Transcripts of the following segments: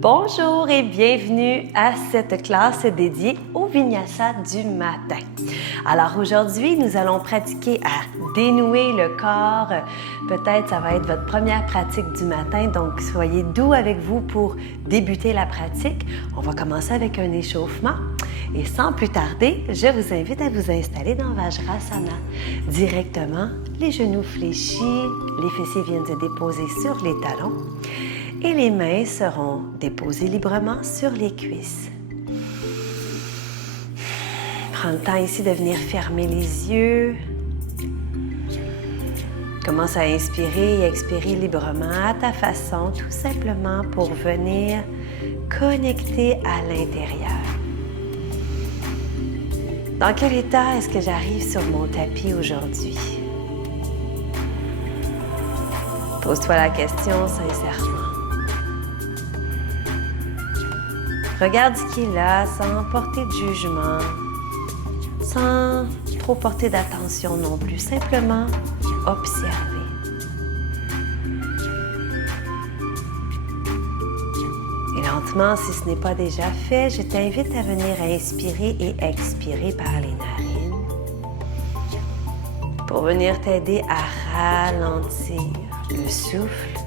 Bonjour et bienvenue à cette classe dédiée au Vinyasa du matin. Alors aujourd'hui, nous allons pratiquer à dénouer le corps. Peut-être ça va être votre première pratique du matin, donc soyez doux avec vous pour débuter la pratique. On va commencer avec un échauffement. Et sans plus tarder, je vous invite à vous installer dans Vajrasana. Directement, les genoux fléchis, les fessiers viennent se déposer sur les talons et les mains seront déposées librement sur les cuisses. Prends le temps ici de venir fermer les yeux. Commence à inspirer et expirer librement à ta façon, tout simplement pour venir connecter à l'intérieur. Dans quel état est-ce que j'arrive sur mon tapis aujourd'hui? Pose-toi la question sincèrement. Regarde ce qui est là sans porter de jugement, sans trop porter d'attention non plus, simplement observer. Et lentement, si ce n'est pas déjà fait, je t'invite à venir inspirer et expirer par les narines pour venir t'aider à ralentir le souffle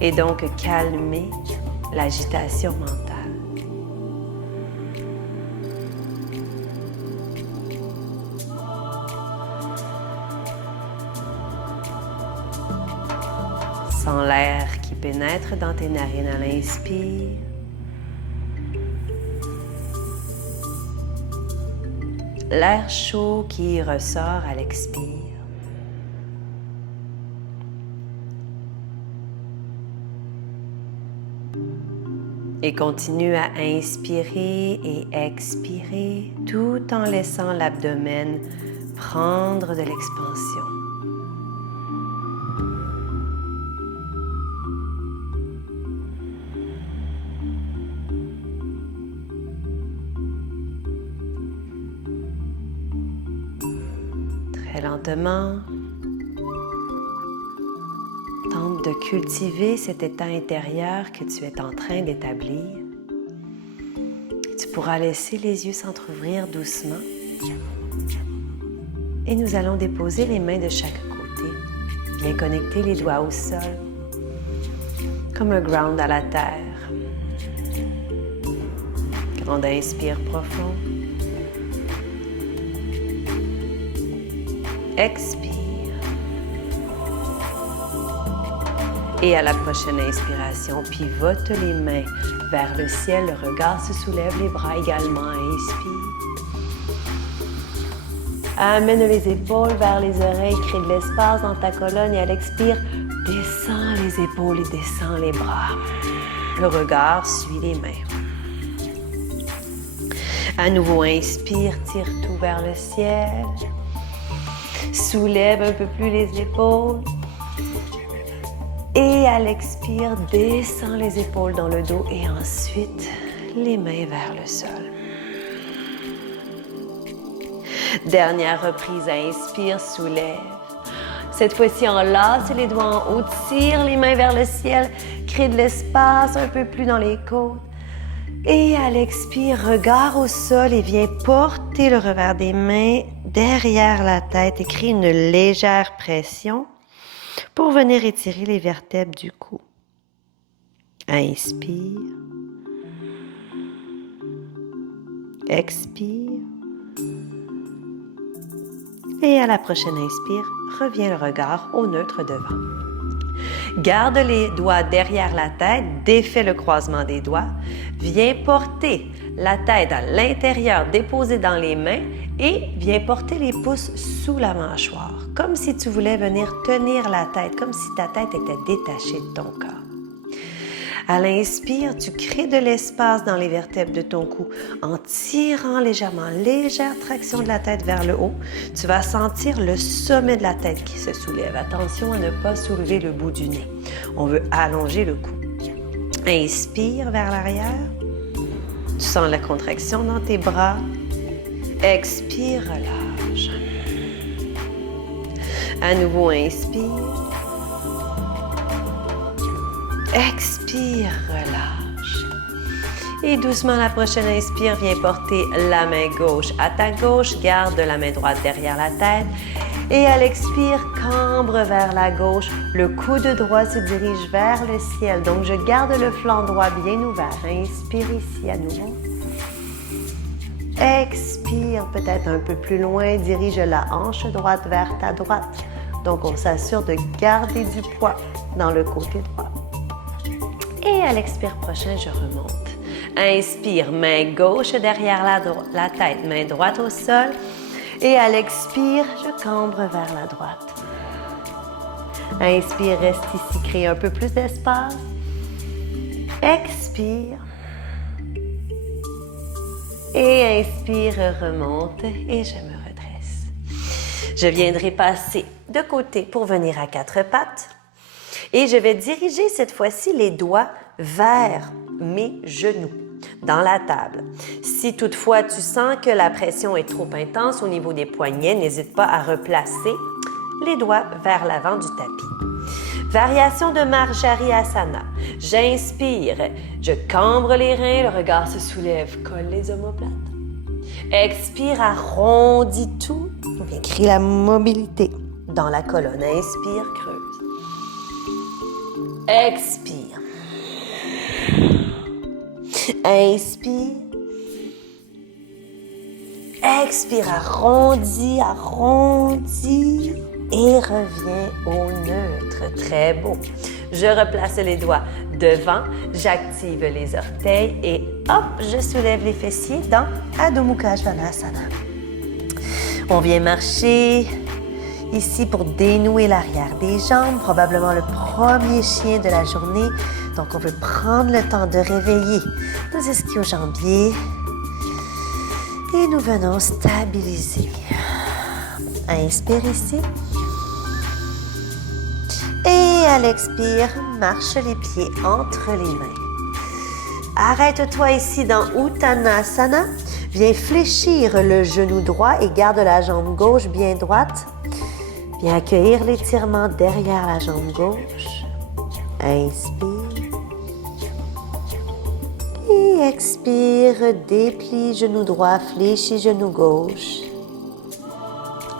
et donc calmer l'agitation mentale. Sens l'air qui pénètre dans tes narines à l'inspire. L'air chaud qui ressort à l'expire. Et continue à inspirer et expirer tout en laissant l'abdomen prendre de l'expansion. Très lentement, tente de cultiver cet état intérieur que tu es en train d'établir. Tu pourras laisser les yeux s'entrouvrir doucement. Et nous allons déposer les mains de chaque côté. Bien connecter les doigts au sol, comme un ground à la terre. Grande inspire profond. Expire. Et à la prochaine inspiration, pivote les mains vers le ciel, le regard se soulève, les bras également, inspire. Amène les épaules vers les oreilles, crée de l'espace dans ta colonne et à l'expire, descends les épaules et descends les bras. Le regard suit les mains. À nouveau, inspire, tire tout vers le ciel. Soulève un peu plus les épaules. Et à l'expire, descends les épaules dans le dos et ensuite les mains vers le sol. Dernière reprise, inspire, soulève. Cette fois-ci, enlace les doigts en haut, tire les mains vers le ciel, crée de l'espace un peu plus dans les côtes. Et à l'expire, regard au sol et viens porter le revers des mains derrière la tête et crée une légère pression pour venir étirer les vertèbres du cou. Inspire. Expire. Et à la prochaine inspire, reviens le regard au neutre devant. Garde les doigts derrière la tête, défais le croisement des doigts. Viens porter la tête à l'intérieur, déposée dans les mains et viens porter les pouces sous la mâchoire, comme si tu voulais venir tenir la tête, comme si ta tête était détachée de ton corps. À l'inspire, tu crées de l'espace dans les vertèbres de ton cou en tirant légèrement, légère traction de la tête vers le haut. Tu vas sentir le sommet de la tête qui se soulève. Attention à ne pas soulever le bout du nez. On veut allonger le cou. Inspire vers l'arrière. Tu sens la contraction dans tes bras. Expire, relâche. À nouveau, inspire. Expire, relâche. Et doucement, la prochaine inspire, viens porter la main gauche à ta gauche. Garde la main droite derrière la tête. Et à l'expire, cambre vers la gauche. Le coude droit se dirige vers le ciel. Donc, je garde le flanc droit bien ouvert. Inspire ici à nouveau. Expire peut-être un peu plus loin. Dirige la hanche droite vers ta droite. Donc, on s'assure de garder du poids dans le côté droit. Et à l'expire prochain, je remonte. Inspire, main gauche derrière la tête, main droite au sol. Et à l'expire, je cambre vers la droite. Inspire, reste ici, crée un peu plus d'espace. Expire. Et inspire, remonte et je me redresse. Je viendrai passer de côté pour venir à quatre pattes. Et je vais diriger cette fois-ci les doigts vers mes genoux dans la table. Si toutefois tu sens que la pression est trop intense au niveau des poignets, n'hésite pas à replacer les doigts vers l'avant du tapis. Variation de Marjariasana. J'inspire, je cambre les reins, le regard se soulève, colle les omoplates. Expire, arrondis tout, bien crée la mobilité dans la colonne. Inspire, creuse. Expire. Inspire. Expire, arrondis, arrondis et reviens au neutre. Très beau. Je replace les doigts devant, j'active les orteils et hop, je soulève les fessiers dans Adho Mukha Svanasana. On vient marcher ici pour dénouer l'arrière des jambes, probablement le premier chien de la journée. Donc, on veut prendre le temps de réveiller nos ischio-jambiers et nous venons stabiliser. Inspire ici. Et à l'expire, marche les pieds entre les mains. Arrête-toi ici dans Uttanasana. Viens fléchir le genou droit et garde la jambe gauche bien droite. Viens accueillir l'étirement derrière la jambe gauche. Inspire. Et expire, déplie genou droit, fléchis genou gauche.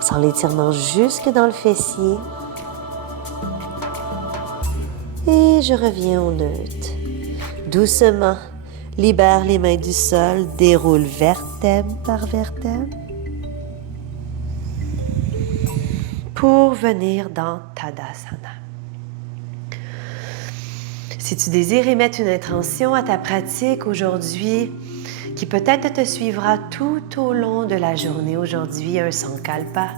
Sens l'étirement jusque dans le fessier. Et je reviens au neutre. Doucement, libère les mains du sol, déroule vertèbre par vertèbre. Pour venir dans Tadasana. Si tu désires émettre une intention à ta pratique aujourd'hui, qui peut-être te suivra tout au long de la journée aujourd'hui, un sankalpa,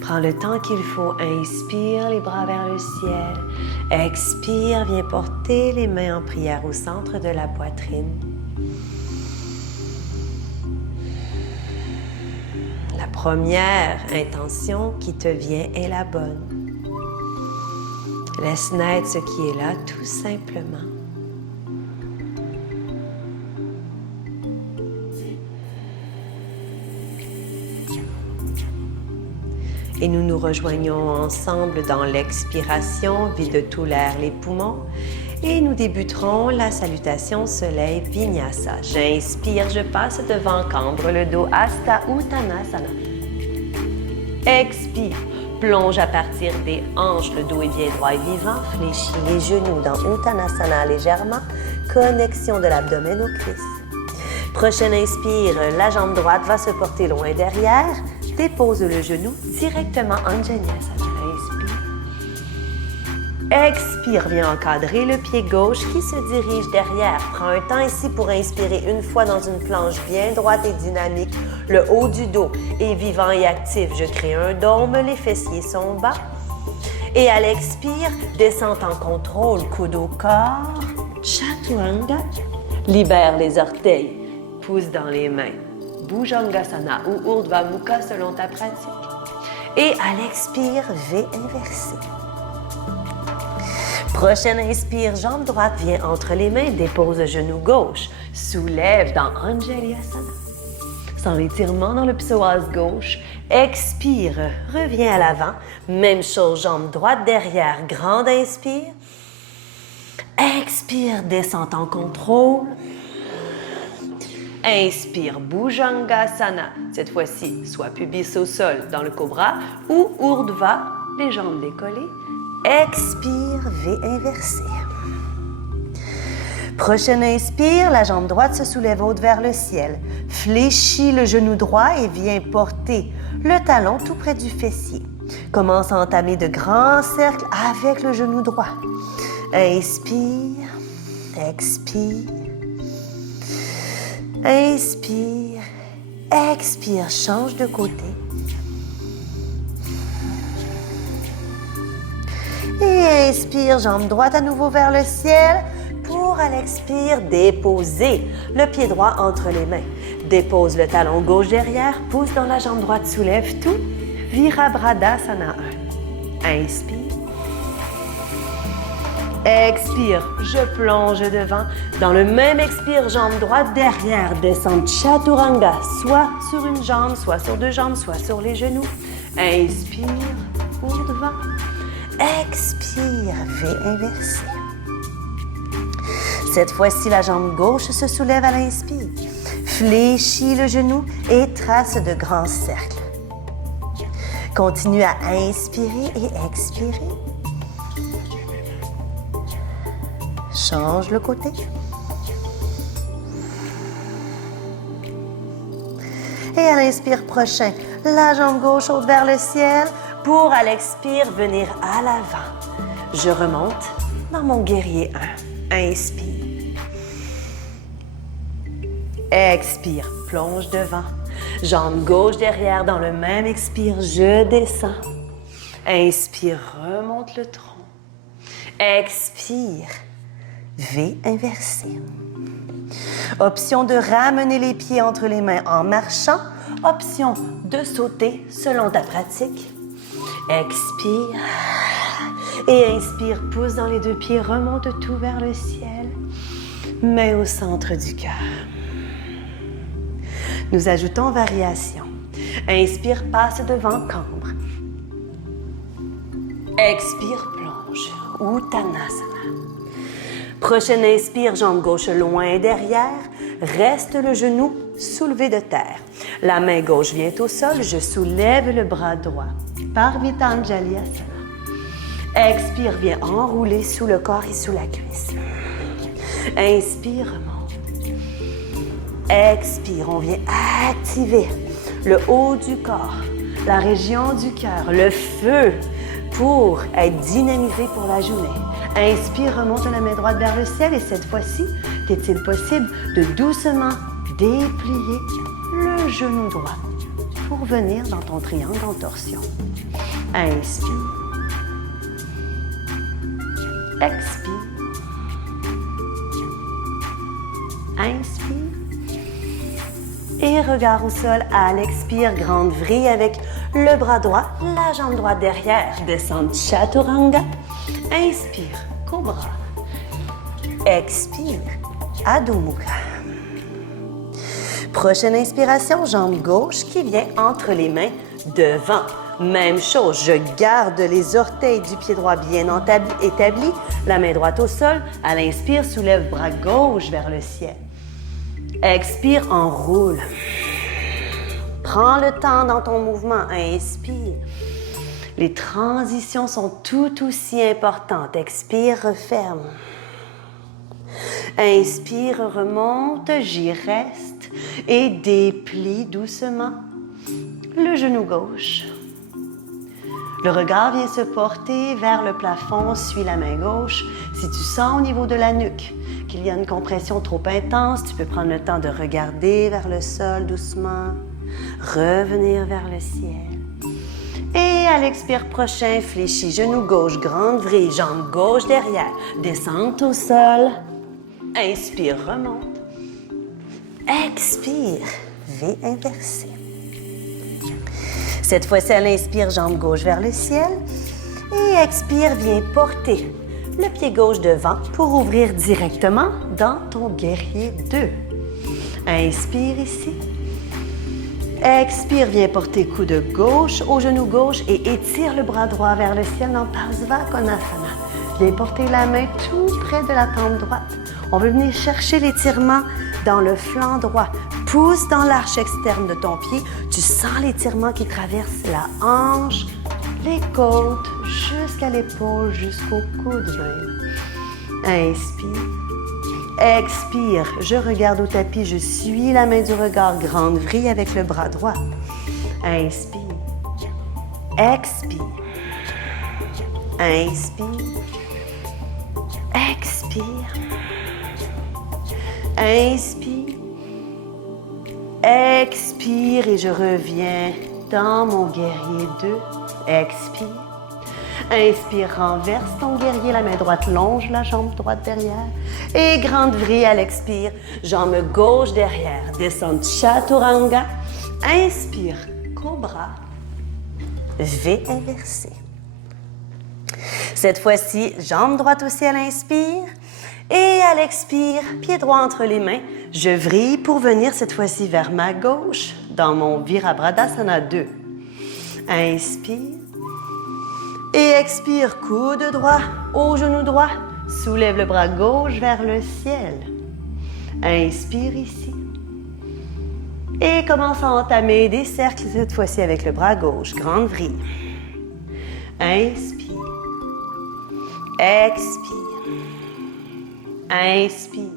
prends le temps qu'il faut. Inspire, les bras vers le ciel. Expire, viens porter les mains en prière au centre de la poitrine. La première intention qui te vient est la bonne. Laisse naître ce qui est là, tout simplement. Et nous nous rejoignons ensemble dans l'expiration, vide tout l'air les poumons. Et nous débuterons la salutation Soleil Vinyasa. J'inspire, je passe devant, cambre le dos, Hasta Uttanasana. Expire, plonge à partir des hanches, le dos est bien droit et vivant, fléchis les genoux dans Uttanasana légèrement, connexion de l'abdomen aux cuisses. Prochaine inspire, la jambe droite va se porter loin derrière, dépose le genou directement Anjaneyasana. Expire, viens encadrer le pied gauche qui se dirige derrière. Prends un temps ici pour inspirer une fois dans une planche bien droite et dynamique. Le haut du dos est vivant et actif. Je crée un dôme, les fessiers sont bas. Et à l'expire, descente en contrôle, coude au corps. Chaturanga. Libère les orteils. Pousse dans les mains. Bhujangasana ou Urdhva Mukha selon ta pratique. Et à l'expire, V inversé. Prochaine inspire, jambe droite vient entre les mains, dépose genou gauche, soulève dans Anjaneyasana. Sans l'étirement dans le psoas gauche, expire, reviens à l'avant, même chose, jambe droite derrière, grande inspire. Expire, descente en contrôle. Inspire, Bhujangasana. Cette fois-ci, soit pubis au sol dans le cobra ou Urdhva, les jambes décollées. Expire, V inversé. Prochaine inspire, la jambe droite se soulève haute vers le ciel. Fléchis le genou droit et viens porter le talon tout près du fessier. Commence à entamer de grands cercles avec le genou droit. Inspire, expire, inspire, expire, change de côté. Et inspire, jambe droite à nouveau vers le ciel. Pour à l'expire, déposer le pied droit entre les mains. Dépose le talon gauche derrière, pousse dans la jambe droite, soulève tout. Virabhadasana 1. Inspire. Expire, je plonge devant. Dans le même expire, jambe droite derrière, descend Chaturanga, soit sur une jambe, soit sur deux jambes, soit sur les genoux. Inspire, Urdhva. Expire, V inversé. Cette fois-ci, la jambe gauche se soulève à l'inspire. Fléchis le genou et trace de grands cercles. Continue à inspirer et expirer. Change le côté. Et à l'inspire prochain, la jambe gauche haute vers le ciel pour à l'expire venir à l'avant. Je remonte dans mon guerrier 1. Inspire. Expire, plonge devant. Jambe gauche derrière dans le même expire, je descends. Inspire, remonte le tronc. Expire, V inversé. Option de ramener les pieds entre les mains en marchant. Option de sauter selon ta pratique. Expire. Et inspire, pousse dans les deux pieds, remonte tout vers le ciel. Main au centre du cœur. Nous ajoutons variation. Inspire, passe devant, cambre. Expire, plonge. Uttanasana. Prochaine inspire, jambe gauche loin derrière. Reste le genou soulevé de terre. La main gauche vient au sol. Je soulève le bras droit. Parvitanjali Asana. Expire, viens enrouler sous le corps et sous la cuisse. Inspire, remonte. Expire, on vient activer le haut du corps, la région du cœur, le feu pour être dynamisé pour la journée. Inspire, remonte la main droite vers le ciel et cette fois-ci, est-il possible de doucement déplier le genou droit pour venir dans ton triangle en torsion. Inspire. Expire. Inspire. Et regard au sol à l'expire, grande vrille avec le bras droit, la jambe droite derrière. Descendre Chaturanga. Inspire, Cobra. Expire, Adho Mukha. Prochaine inspiration, jambe gauche qui vient entre les mains devant. Même chose, je garde les orteils du pied droit bien établis, la main droite au sol. À l'inspire, soulève bras gauche vers le ciel. Expire, enroule. Prends le temps dans ton mouvement. Inspire. Les transitions sont tout aussi importantes. Expire, referme. Inspire, remonte, j'y reste et déplie doucement le genou gauche. Le regard vient se porter vers le plafond, suis la main gauche. Si tu sens au niveau de la nuque qu'il y a une compression trop intense, tu peux prendre le temps de regarder vers le sol doucement, revenir vers le ciel. Et à l'expire prochain, fléchis, genou gauche, grande vrille, jambe gauche derrière, descente au sol. Inspire, remonte. Expire, V inversé. Cette fois-ci, à l'inspire, jambe gauche vers le ciel. Et expire, viens porter le pied gauche devant pour ouvrir directement dans ton guerrier 2. Inspire ici. Expire, viens porter coude gauche au genou gauche et étire le bras droit vers le ciel dans Parsva Konasana. Viens porter la main tout près de la tempe droite. On veut venir chercher l'étirement dans le flanc droit. Pousse dans l'arche externe de ton pied. Tu sens l'étirement qui traverse la hanche, les côtes, jusqu'à l'épaule, jusqu'au coude même. Inspire. Expire. Je regarde au tapis. Je suis la main du regard. Grande vrille avec le bras droit. Inspire. Expire. Inspire. Expire. Inspire. Expire et je reviens dans mon guerrier 2. Expire. Inspire, renverse ton guerrier, la main droite longe la jambe droite derrière. Et grande vrille à l'expire, jambe gauche derrière. Descente chaturanga. Inspire, cobra. V inversé. Cette fois-ci, jambe droite au ciel, inspire. Et à l'expire, pied droit entre les mains. Je vrille pour venir cette fois-ci vers ma gauche dans mon Virabhadasana 2. Inspire. Et expire, coude droit au genou droit. Soulève le bras gauche vers le ciel. Inspire ici. Et commence à entamer des cercles cette fois-ci avec le bras gauche. Grande vrille. Inspire. Expire. Inspire.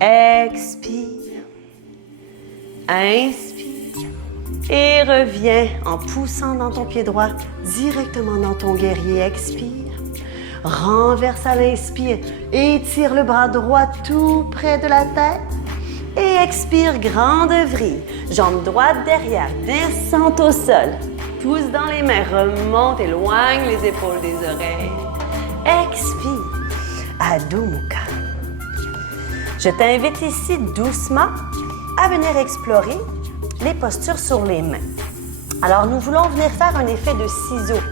Expire. Inspire. Et reviens en poussant dans ton pied droit directement dans ton guerrier. Expire. Renverse à l'inspire. Étire le bras droit tout près de la tête. Et expire, grande vrille. Jambe droite derrière. Descente au sol. Pousse dans les mains. Remonte, éloigne les épaules des oreilles. Expire. Adho Mukha. Je t'invite ici doucement à venir explorer les postures sur les mains. Alors, nous voulons venir faire un effet de ciseaux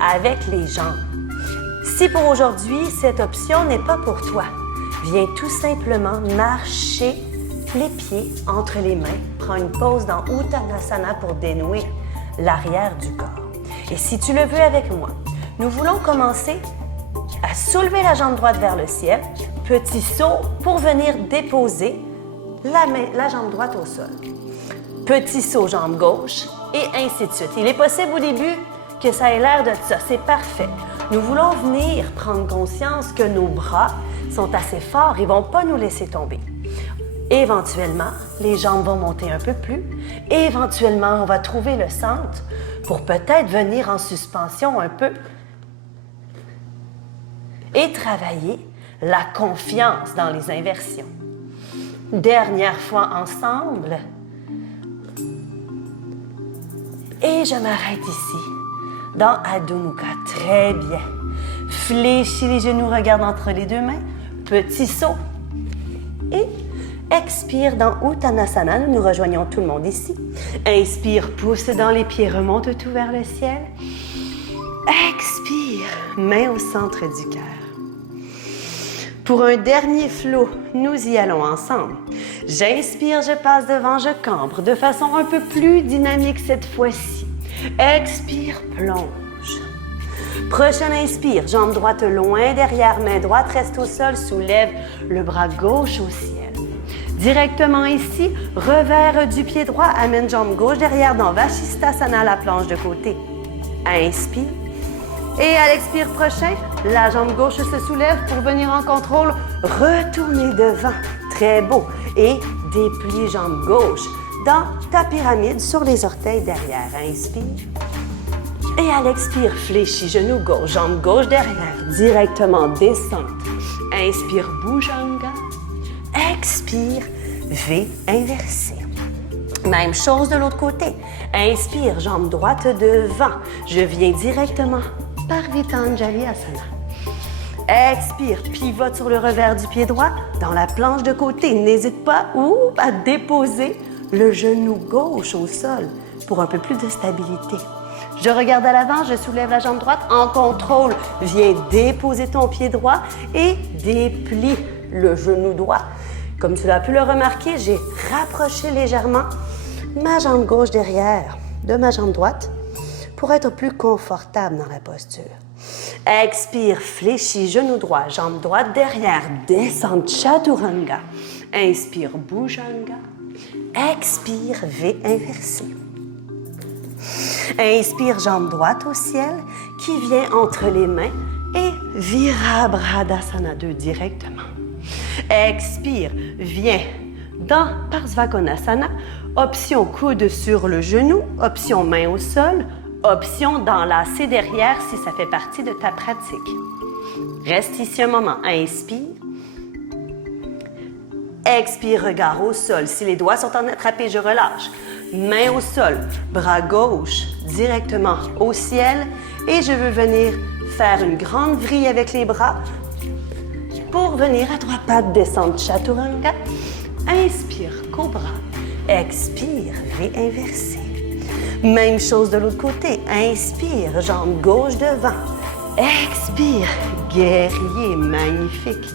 avec les jambes. Si pour aujourd'hui, cette option n'est pas pour toi, viens tout simplement marcher les pieds entre les mains. Prends une pause dans Uttanasana pour dénouer l'arrière du corps. Et si tu le veux avec moi, nous voulons commencer à soulever la jambe droite vers le ciel. Petit saut pour venir déposer la jambe droite au sol. Petit saut, jambe gauche, et ainsi de suite. Il est possible au début que ça ait l'air de ça. C'est parfait. Nous voulons venir prendre conscience que nos bras sont assez forts. Ils ne vont pas nous laisser tomber. Éventuellement, les jambes vont monter un peu plus. Éventuellement, on va trouver le centre pour peut-être venir en suspension un peu et travailler la confiance dans les inversions. Dernière fois ensemble. Et je m'arrête ici, dans Adho Mukha. Très bien. Fléchis les genoux, regarde entre les deux mains. Petit saut. Et expire dans Uttanasana. Nous rejoignons tout le monde ici. Inspire, pousse dans les pieds, remonte tout vers le ciel. Expire, main au centre du cœur. Pour un dernier flot, nous y allons ensemble. J'inspire, je passe devant, je cambre de façon un peu plus dynamique cette fois-ci. Expire, plonge. Prochaine inspire, jambe droite loin derrière, main droite reste au sol, soulève le bras gauche au ciel. Directement ici, revers du pied droit, amène jambe gauche derrière dans Vashisthasana, la planche de côté. Inspire. Et à l'expire prochain, la jambe gauche se soulève pour venir en contrôle. Retournez devant. Très beau. Et déplie jambe gauche dans ta pyramide sur les orteils derrière. Inspire. Et à l'expire, fléchis genou gauche, jambe gauche derrière. Directement descente. Inspire, Bhujanga. Expire, V inversé. Même chose de l'autre côté. Inspire, jambe droite devant. Je viens directement par Vitanjali Asana. Expire, pivote sur le revers du pied droit dans la planche de côté. N'hésite pas à déposer le genou gauche au sol pour un peu plus de stabilité. Je regarde à l'avant, je soulève la jambe droite en contrôle. Viens déposer ton pied droit et déplie le genou droit. Comme tu as pu le remarquer, j'ai rapproché légèrement ma jambe gauche derrière de ma jambe droite pour être plus confortable dans la posture. Expire, fléchis, genou droit, jambe droite derrière, descente, chaturanga. Inspire, bhujanga. Expire, V inversé. Inspire, jambe droite au ciel qui vient entre les mains et Virabhadasana 2 directement. Expire, viens dans Parsvakonasana, option coude sur le genou, option main au sol, option d'enlacer derrière si ça fait partie de ta pratique. Reste ici un moment, inspire. Expire, regard au sol. Si les doigts sont en attrapés, je relâche. Main au sol, bras gauche directement au ciel et je veux venir faire une grande vrille avec les bras pour venir à trois pattes, descendre chaturanga. Inspire, cobra. Expire, V inversé. Même chose de l'autre côté. Inspire, jambe gauche devant. Expire, guerrier, magnifique.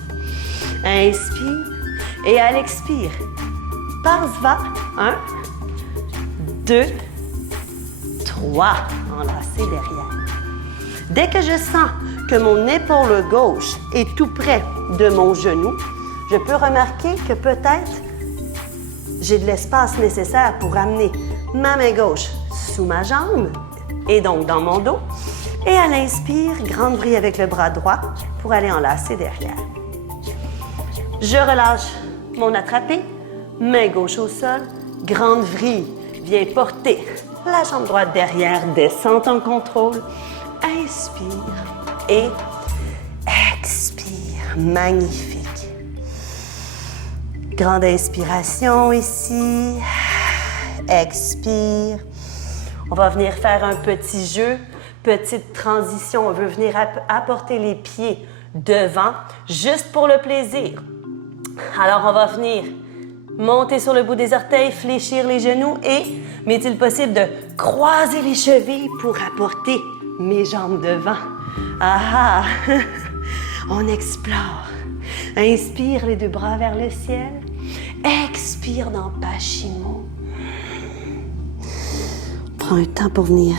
Inspire et à l'expire, Parsva, 1, 2, 3, enlacé derrière. Dès que je sens que mon épaule gauche est tout près de mon genou, je peux remarquer que peut-être j'ai de l'espace nécessaire pour amener ma main gauche sous ma jambe et donc dans mon dos. Et à l'inspire, grande vrille avec le bras droit pour aller enlacer derrière. Je relâche mon attrapé, main gauche au sol, grande vrille. Viens porter la jambe droite derrière, descente en contrôle. Inspire et expire. Magnifique. Grande inspiration ici. Expire. On va venir faire un petit jeu, petite transition. On veut venir apporter les pieds devant, juste pour le plaisir. Alors, on va venir monter sur le bout des orteils, fléchir les genoux et, m'est-il possible de croiser les chevilles pour apporter mes jambes devant? Ah ah! On explore. Inspire les deux bras vers le ciel. Expire dans Paschimot. Prends un temps pour venir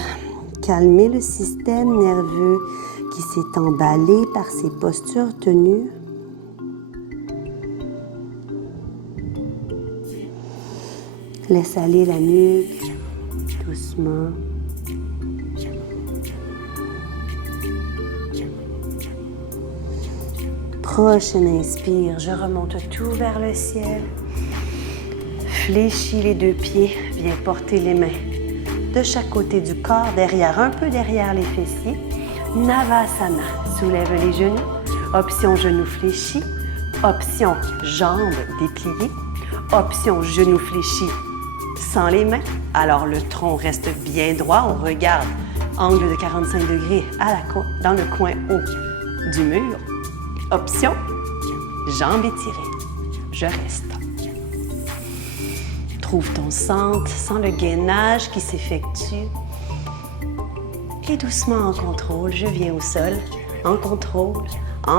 calmer le système nerveux qui s'est emballé par ces postures tenues. Laisse aller la nuque, doucement. Prochaine inspire, je remonte tout vers le ciel. Fléchis les deux pieds, viens porter les mains de chaque côté du corps, derrière, un peu derrière les fessiers. Navasana, soulève les genoux. Option genoux fléchis. Option jambes dépliées. Option genoux fléchis sans les mains. Alors le tronc reste bien droit. On regarde angle de 45 degrés dans le coin haut du mur. Option jambes étirées. Je reste. Trouve ton centre, sens le gainage qui s'effectue. Et doucement en contrôle, je viens au sol. En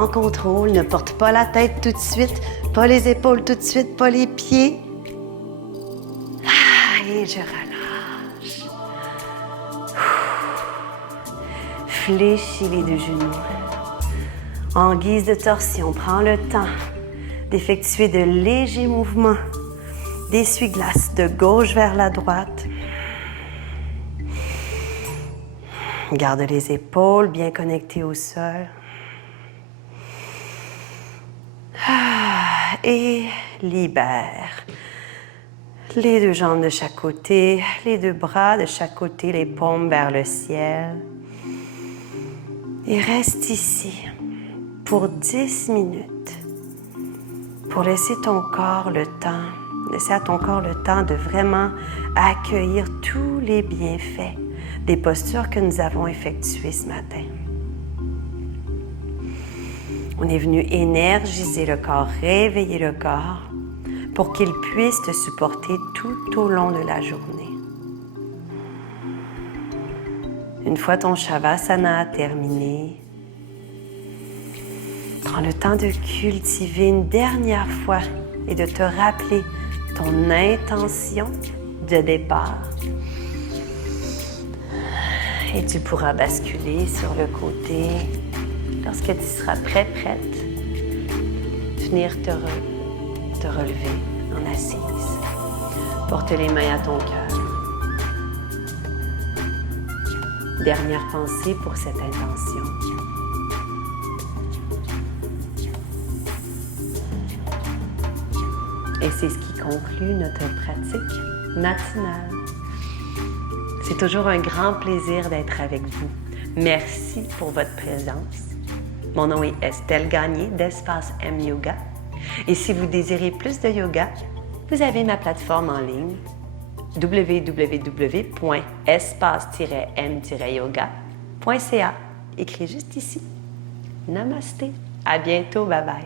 contrôle, ne porte pas la tête tout de suite, pas les épaules tout de suite, pas les pieds. Et je relâche. Fléchis les deux genoux. En guise de torsion, prends le temps d'effectuer de légers mouvements d'essuie-glace de gauche vers la droite. Garde les épaules bien connectées au sol. Et libère. Les deux jambes de chaque côté, les deux bras de chaque côté, les paumes vers le ciel. Et reste ici pour 10 minutes pour laisser à ton corps le temps de vraiment accueillir tous les bienfaits des postures que nous avons effectuées ce matin. On est venu énergiser le corps, réveiller le corps pour qu'il puisse te supporter tout au long de la journée. Une fois ton Shavasana terminé, prends le temps de cultiver une dernière fois et de te rappeler ton intention de départ. Et tu pourras basculer sur le côté lorsque tu seras prête. Venir te relever en assise. Porte les mains à ton cœur. Dernière pensée pour cette intention. Et c'est ce qui conclut notre pratique matinale. C'est toujours un grand plaisir d'être avec vous. Merci pour votre présence. Mon nom est Estelle Gagné d'Espace M Yoga. Et si vous désirez plus de yoga, vous avez ma plateforme en ligne www.espace-m-yoga.ca. Écrit juste ici. Namasté. À bientôt. Bye bye.